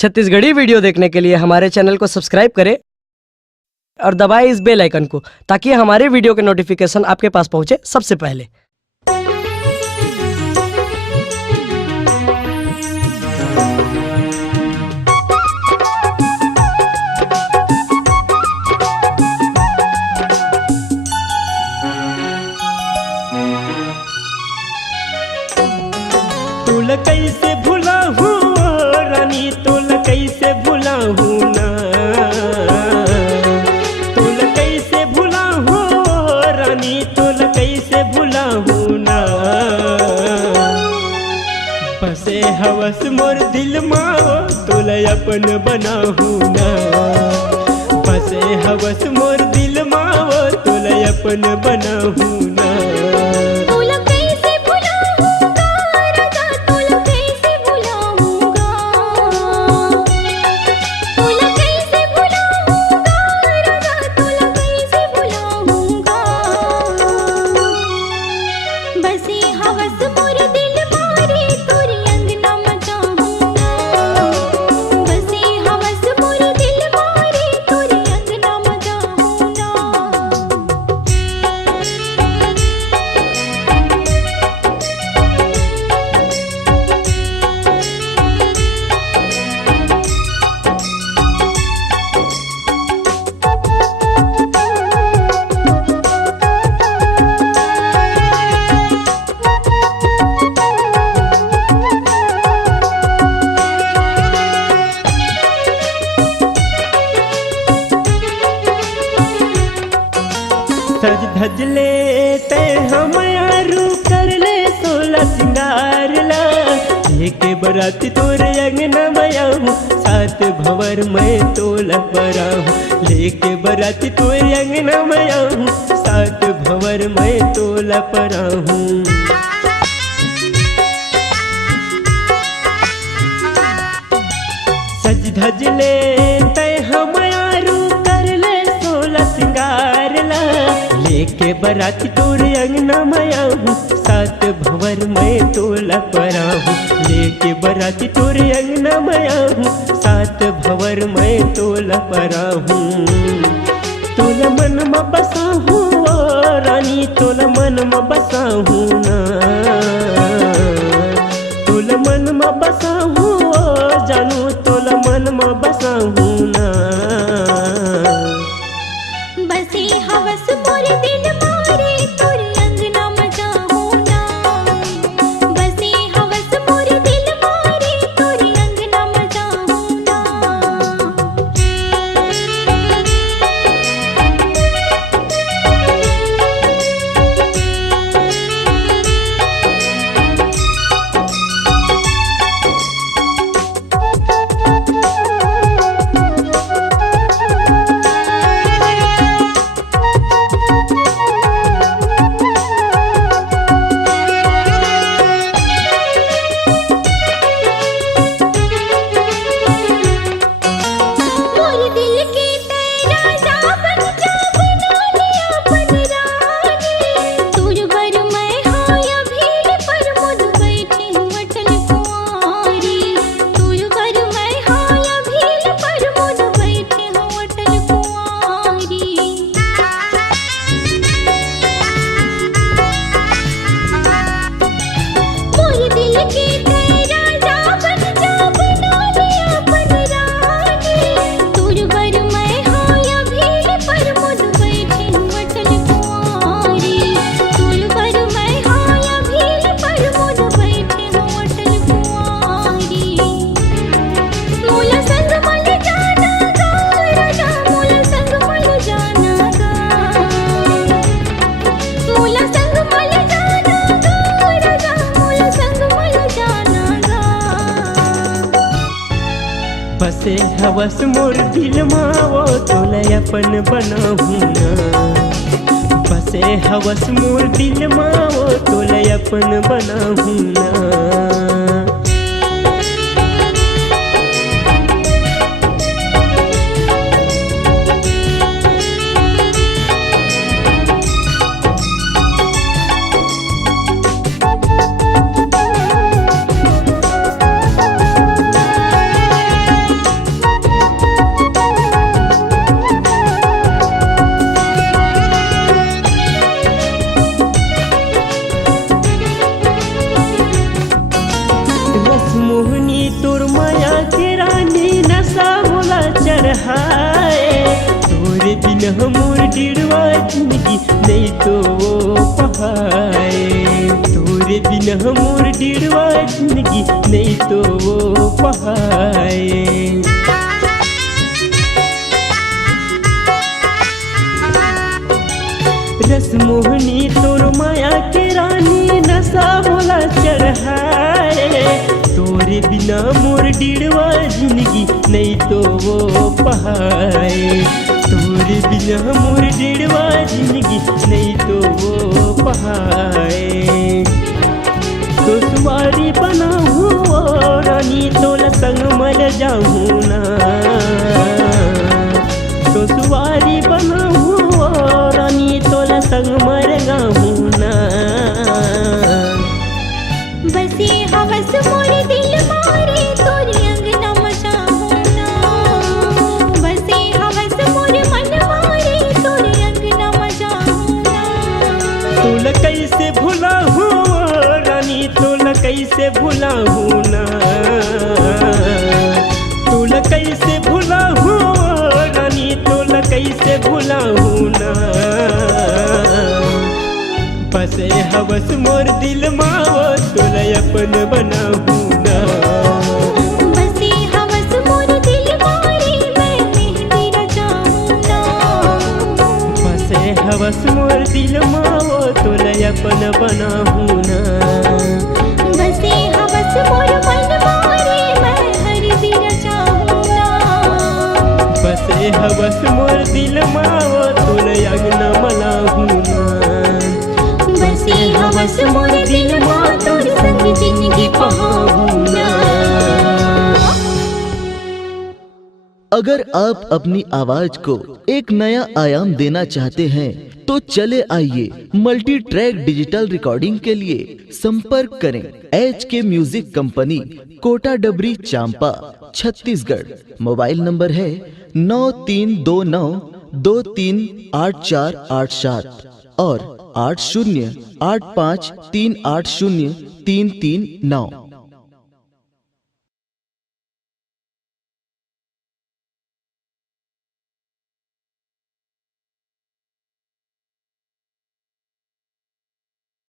Chhattisgarhi video देखने के लिए हमारे चैनल को सब्सक्राइब करें और दबाएं इस बेल आइकन को ताकि हमारे वीडियो के नोटिफिकेशन आपके पास पहुंचे सबसे पहले। तोला कैसे भुलाहूँ रानी, तोला कैसे भुलाहूँ ना, तोला कैसे भुलाहूँ रानी, तोला कैसे भुलाहूँ ना। बसे हवस मोर दिल माँ तोला अपन बनाहूँ ना, बसे हवस मोर दिल माँ तोला अपन बनाहूँ ना। सज धज ले ते हम यारू कर ले सोला सिंगार ला, लेके बराती तोरे अंगना मयाहूँ सात भंवर मैं तोला पराहूँ, लेके बराती तोरे अंगना मयाहूँ सात भंवर मैं तोला पराहूँ। सज धज ले ते हम यारू कर ले सोला सिंगार ला, लेके बराती तोरे अंगना मयाहूँ सात भंवर मैं तोला पराहूँ, लेके बराती तोरे अंगना मयाहूँ सात भंवर मैं तोला पराहूँ। तोला मन में बसाहूँ रानी, तोला मन में बसाहूँ ना, तोला मन में बसाहूँ जानू, तोला मन में बसाहूँ ना। बसी हवस मोर दिल मारे तोरे अंगना में जाऊँ ना, बसी हवस मोर दिल मारे तोरे अंगना में जाऊँ ना। बसे हवस मोर दिल माँ तोला अपन बनाहूँ ना, बसे हवस मोर दिल माँ तोला अपन बनाहूँ ना। चढ़ाए। तोरे बिना मोर डिड़वा जिंदगी नहीं तो वो पहाए। तोरे बिना मोर डिड़वा जिंदगी नहीं तो वो पहाए। रस मोहनी तोर माया के रानी नशा मोला चढ़ाए। तोरे बिना मोर डिड़वा जिंदगी नहीं तो वो पहाए। तोरे बिना मोर डिड़वा जिंदगी नहीं तो वो पहाए। तो सुवारी बनाऊँ रानी तोला संग मर जाऊँ ना। तो सुवारी बनाऊँ रानी तोला संग मर गाऊँ ना। बसे हवस मोरे दिल मारे तोरे अंगना मचाऊं ना। बसे हवस मोरे मन मारे तोरे अंगना मचाऊं ना। तोला कैसे भुलाऊँ रानी तोला कैसे भुलाऊँ ना। तोला कैसे भुलाऊँ रानी तोला कैसे भुलाऊँ ना। बसे हवस मोर दिल माओ तोला अपन बनाऊँ ना। बसे हवस मोरे दिल मारे मैं मेहंदी रचाऊं ना। बसे हवस मोर दिल माओ तोला अपन बनाऊँ ना। बसे हवस मोर मन मारे मैं हरदी रचाऊं ना। बसे हवस मोर दिल माओ तोला अंगना मलाऊँ ना। बसे हवस मोरे दिल माँ तोर संग जिंदगी बहाऊं ना। अगर आप अपनी आवाज को एक नया आयाम देना चाहते हैं तो चले आइए मल्टी ट्रैक डिजिटल रिकॉर्डिंग के लिए संपर्क करें HK म्यूजिक कंपनी, कोटा डबरी, चांपा, छत्तीसगढ़। मोबाइल नंबर है 9329238487 और 8085380339।